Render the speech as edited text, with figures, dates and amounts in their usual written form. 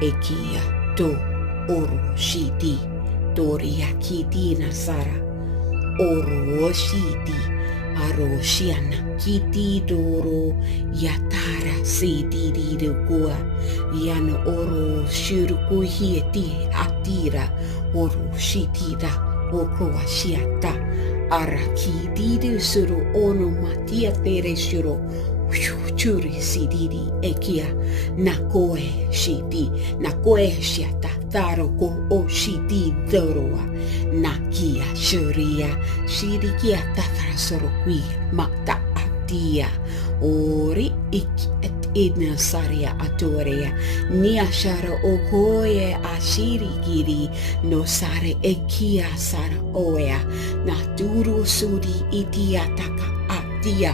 Ekia to oro shiti doria kiti nasara oro shiti aro shiana kiti doro yatara siti di kua yana oro shurku hieti atira oro shiti da okoa shiata araki di suru ono matia tere shuro churi sididi ekia nakoe shiti nakoe shiata taroko o shiti doroa nakia shuria shirikia tatara sorokwi mata atia ori ik ina saria atoria nia shara okoe ashiri giri no sare ekia sara oea naturu sudi itia taka atia